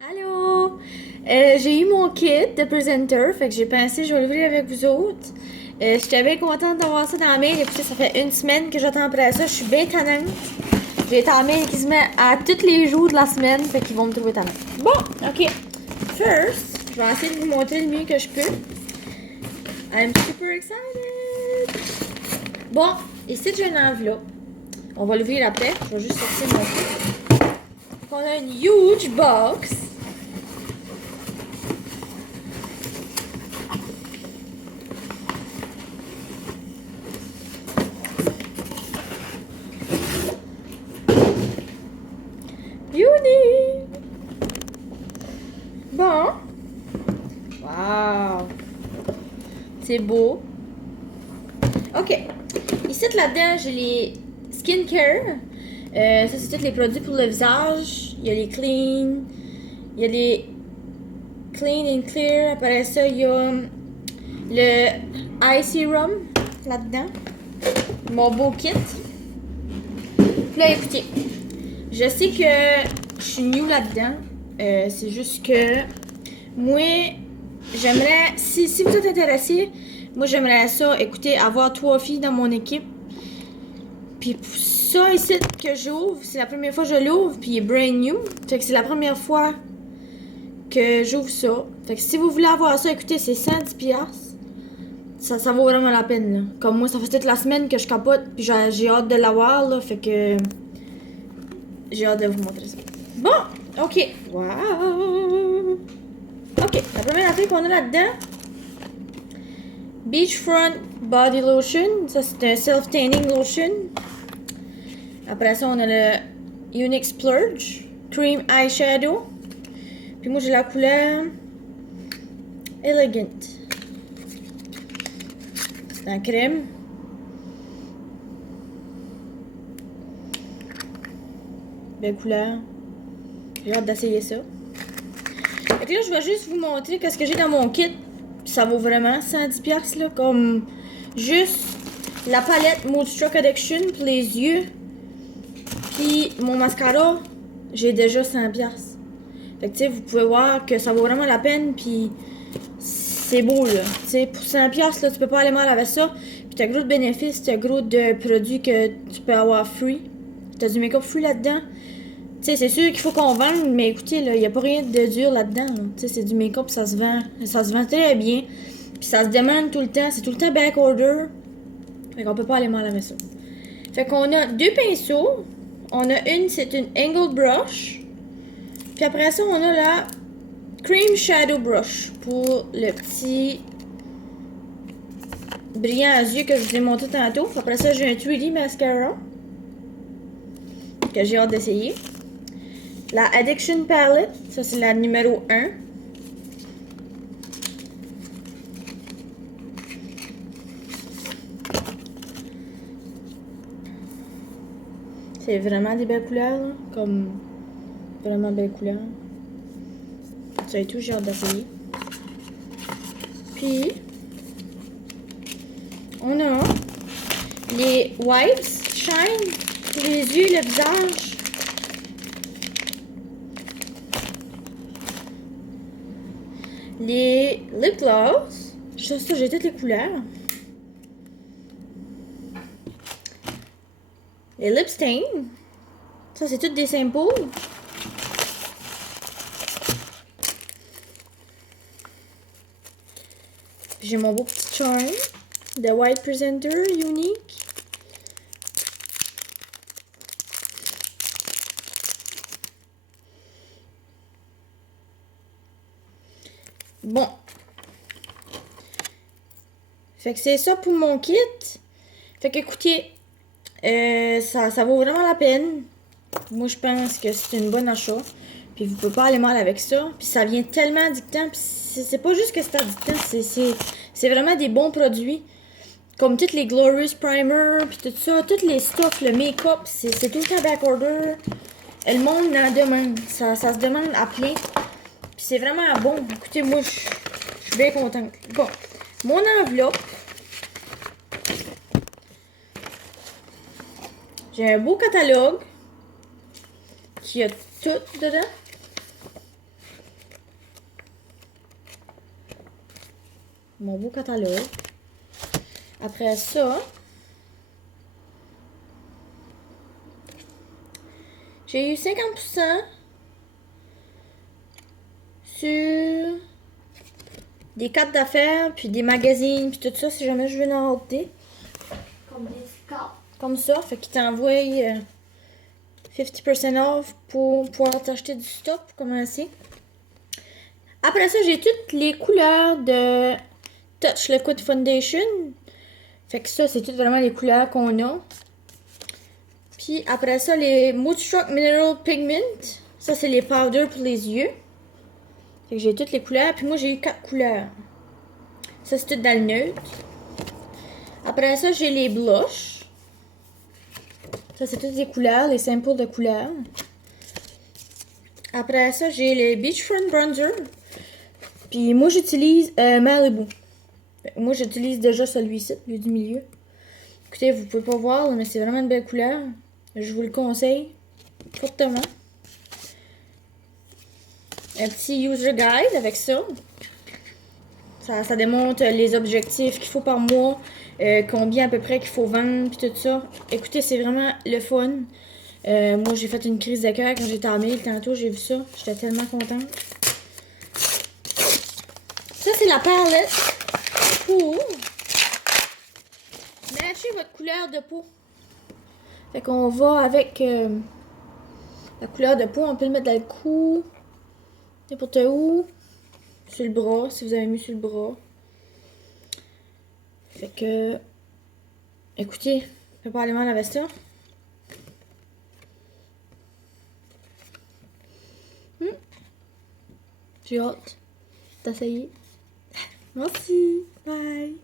Allô? J'ai eu mon kit de presenter, fait que j'ai pensé je vais l'ouvrir avec vous autres. J'étais bien contente d'avoir ça dans la mail. Écoutez, ça fait une semaine que j'attends après ça. Je suis bien tannante. J'ai été en mail qui se met à tous les jours de la semaine, fait qu'ils vont me trouver tannante. Bon, ok. First, je vais essayer de vous montrer le mieux que je peux. I'm super excited! Bon, ici j'ai une enveloppe. On va l'ouvrir après. Je vais juste sortir mon kit. On a une huge box. Uni! Bon. Wow. C'est beau. OK. Ici, là-dedans, j'ai les skincare. Ça, c'est tous les produits pour le visage. Il y a les clean. Il y a les clean and clear. Après ça, il y a le eye serum là-dedans. Mon beau kit. Puis là, écoutez. Je sais que je suis new là-dedans. C'est juste que moi, j'aimerais, si vous êtes intéressés, moi j'aimerais ça, écoutez, avoir 3 filles dans mon équipe. Puis ça ici que j'ouvre, c'est la première fois que je l'ouvre, puis il est brand new. Fait que c'est la première fois que j'ouvre ça. Fait que si vous voulez avoir ça, écoutez, c'est 110$. Ça vaut vraiment la peine, là. Comme moi, ça fait toute la semaine que je capote, puis j'ai hâte de l'avoir, là. Fait que j'ai hâte de vous montrer ça. Bon, ok. Wow! Ok, la première affaire qu'on a là-dedans, Beachfront Body Lotion. Ça, c'est un self-tanning lotion. Après ça, on a le Unique Splurge Cream Eyeshadow. Puis moi, j'ai la couleur Elegant. C'est en crème. Belle couleur. J'ai hâte d'essayer ça. Et puis là, je vais juste vous montrer qu'est-ce que j'ai dans mon kit. Ça vaut vraiment 110$, là. Comme juste la palette Moodstruck Addiction pour les yeux. Puis mon mascara, j'ai déjà 100$. Fait que tu sais, vous pouvez voir que ça vaut vraiment la peine. Puis c'est beau, là. Tu sais, pour 100$, là, tu peux pas aller mal avec ça. Puis t'as gros de bénéfices, t'as gros de produits que tu peux avoir free. T'as du make-up free là-dedans. Tu sais, c'est sûr qu'il faut qu'on vende, mais écoutez, là, y a pas rien de dur là-dedans. Là. Tu sais, c'est du make-up, ça se vend. Ça se vend très bien. Puis ça se demande tout le temps. C'est tout le temps back order. Fait qu'on peut pas aller mal avec ça. Fait qu'on a 2 pinceaux. On a une, c'est une angled brush. Puis après ça, on a la cream shadow brush pour le petit brillant à yeux que je vous ai montré tantôt. Après ça, j'ai un 3D mascara que j'ai hâte d'essayer. La Addiction Palette, ça c'est la numéro 1. C'est vraiment des belles couleurs, là. Comme vraiment belles couleurs. Ça et tout, j'ai hâte d'essayer. Puis, on a les Wipes Shine pour les yeux, le visage. Les Lip Gloss. Ça, j'ai toutes les couleurs. Les Lip Stain. Ça, c'est toutes des samples. J'ai mon beau petit charm de White Presenter Unique. Bon. Fait que c'est ça pour mon kit. Fait que écoutez, ça vaut vraiment la peine. Moi, je pense que c'est une bonne achat. Puis vous pouvez pas aller mal avec ça. Puis ça vient tellement addictant. Puis c'est pas juste que c'est addictant, c'est vraiment des bons produits. Comme toutes les Glorious Primer, puis tout ça, toutes les stuff, le make-up, c'est tout le temps back order. Le monde en demande. Ça se demande à plein. Puis c'est vraiment bon. Écoutez, moi, je suis bien contente. Bon, mon enveloppe. J'ai un beau catalogue qui a tout dedans. Mon beau catalogue. Après ça, j'ai eu 50% sur des cartes d'affaires, puis des magazines, puis tout ça, si jamais je veux en opter. Comme des cartes. Comme ça, fait qu'ils t'envoient 50% off pour pouvoir t'acheter du stock pour commencer. Après ça, j'ai toutes les couleurs de Touch Liquid Foundation. Fait que ça, c'est toutes vraiment les couleurs qu'on a. Puis après ça, les Moodstruck Mineral Pigment. Ça, c'est les powders pour les yeux. Fait que j'ai toutes les couleurs. Puis moi, j'ai eu 4 couleurs. Ça, c'est tout dans le neutre. Après ça, j'ai les blushs. Ça, c'est toutes les couleurs, les samples de couleurs. Après ça, j'ai les Beachfront Bronzer. Puis moi, j'utilise Malibu. Moi, j'utilise déjà celui-ci, le du milieu. Écoutez, vous pouvez pas voir, mais c'est vraiment une belle couleur. Je vous le conseille fortement. Un petit user guide avec ça. Ça démontre les objectifs qu'il faut par mois, combien à peu près qu'il faut vendre, puis tout ça. Écoutez, c'est vraiment le fun. Moi, j'ai fait une crise de cœur quand j'étais à Mail. Tantôt, j'ai vu ça. J'étais tellement contente. Ça, c'est la palette pour matcher votre couleur de peau. Fait qu'on va avec la couleur de peau. On peut le mettre dans le cou, n'importe où. Sur le bras, si vous avez mis sur le bras. Fait que, écoutez, je peux pas aller mal avec ça. J'ai hâte d'essayer. Merci. Bye.